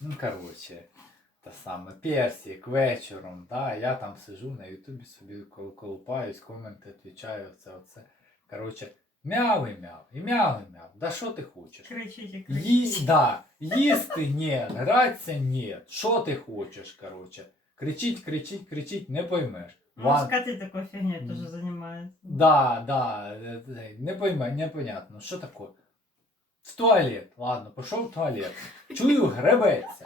Ну, коротше, та саме, персик вечором, да, я там сижу на Ютубі собі кол- колупаюсь, коменти відповідаю, оце, оце. Коротше, мяу і мяу, і мяу і мяу. Да що ти хочеш? Кричіть і кричіть. Їсть, да, їсти ні, гратися ні. Що ти хочеш, коротше? Кричить, кричить, кричить, не поймеш. Ну, Ван- Скати такой фігней теж займається. Да, да, е, е, не пойме, непонятно, що таке. В туалет, ладно, пішов в туалет. Чую, гребеться.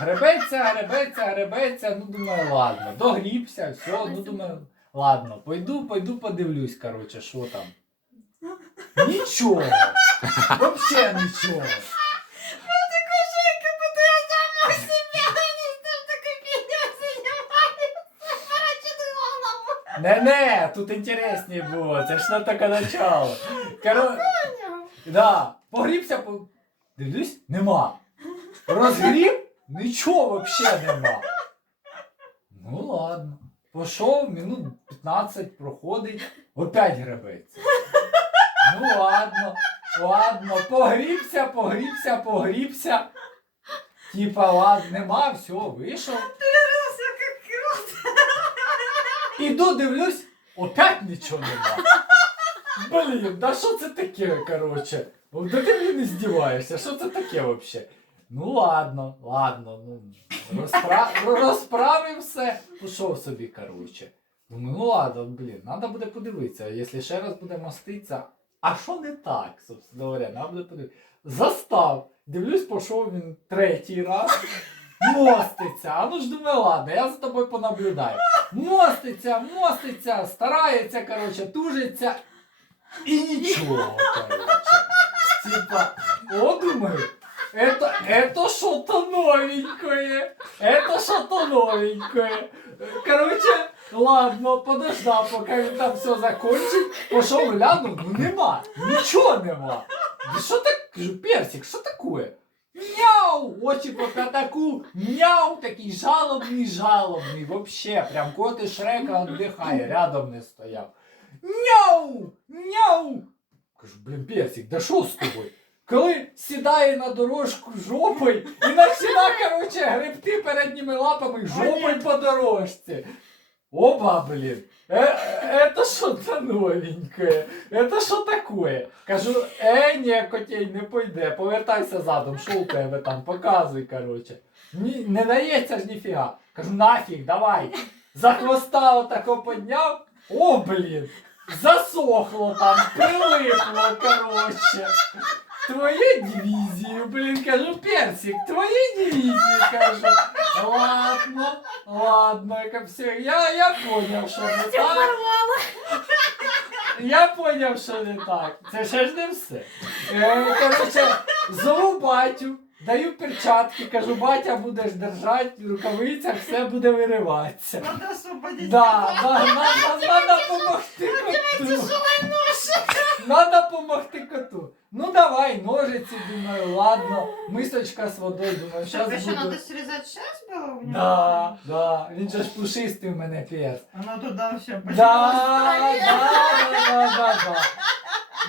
Гребеться, гребеться, гребеться, ну думаю, ладно, догрібся, все, ну думаю, ладно, пойду, пойду подивлюсь, короче, що там. Нічого. Вообще нічого. Не-не, тут інтересніше було, це ж на таке начало. Коро... Да, погрібся, по... дивлюсь, нема. Розгріб, нічого вообще нема. Ну ладно. Пішов, минут 15 проходить, опять гребеться. Ну ладно, ладно, погрібся, погрібся, погрібся. Типа, ладно, нема, все, вийшов. Іду, дивлюсь, опять нічого нема. Блін, да що це таке, короче? Ну, Да ти мені не здіваєшся, що це таке вообще? Ну ладно, ладно, ну розпра... розправив все, пішов собі, короче. Думаю, ну ладно, блін, треба буде подивитися, якщо ще раз буде моститися. А що не так, собственно говоря, треба буде подивитися. Застав. Дивлюсь, пішов він третій раз. Моститься. А ну ж думаю, ладно, я за тобою понаблюдаю. Моститься, моститься, старається, короче, тужиться І нічого, короче. Типа, о, думаю, это, это что-то новенькое. Это что-то новенькое. Короче, ладно, подождав, поки він там все закончить. Пішов глянув, ну нема, нічого нема. Да що так, кажу, персик, що таке? Мяу! Очі по п'ятаку, мяу, такий жалобний, жалобний, вообще, прям коти Шрека віддихає, рядом не стояв. Мяу! Мяу! Кажу, блін, персик, да що з тобою? Коли сідає на дорожку жопою і починає, короче, гребти передніми лапами жопою по дорожці. Опа, блін. Э, это что-то новенькое. Это що такое? Кажу, е, ні, котей, не пойде, повертайся задом, що у тебе там, показуй, короче. Ні, не дається ж ніфіга. Кажу, нафіг, давай. За хвоста отако підняв. о, блін. Засохло там, прилипло, короче. Твою дивізію, блін, кажу, персик, твою дивізію, кажу. Ладно, ладно, як все. Я, я поняв, що не так. Я поняв, що не так. Це ще ж не все. Е, коротше, зову батю, даю перчатки, кажу, батя будеш держати, рукавиця, все буде вириватися. Надо освободити. Да, да, надо, надо помогти коту. Надо помогти коту. Ну давай, ножиці, думаю, ладно. Мисочка з водою, думаю, Что, зараз еще буду. надо срезать шерсть было у него? Да, да, він же ж пушистий в мене перс. Воно туди все Да, да, да, да, да, да.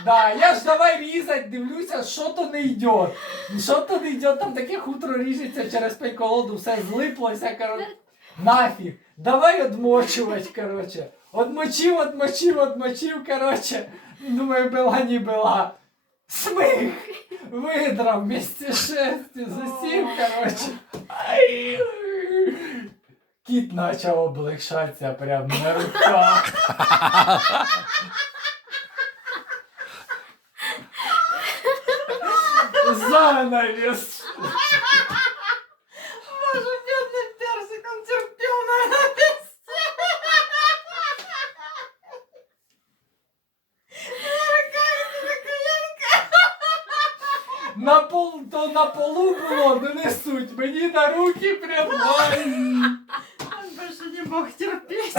Да, я ж давай різать, дивлюся, що то не йде. Що то не йде, там таке хутро ріжеться через пейколоду, все злиплося, коротше. Нафіг. Давай одмочувати, коротше. Одмочив, одмочив, одмочив, коротше. Думаю, була не була. Смих! Видрав вместе шерсті, засів, коротше. Кіт почав облегшатися прямо на руках. Занавес. Боже, бедный персик, он терпел на месте. На пол, то на полу було, не несуть. Мені на руки прям. Ай. Он больше не мог терпеть.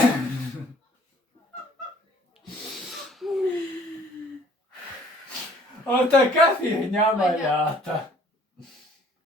Отака фігня малята.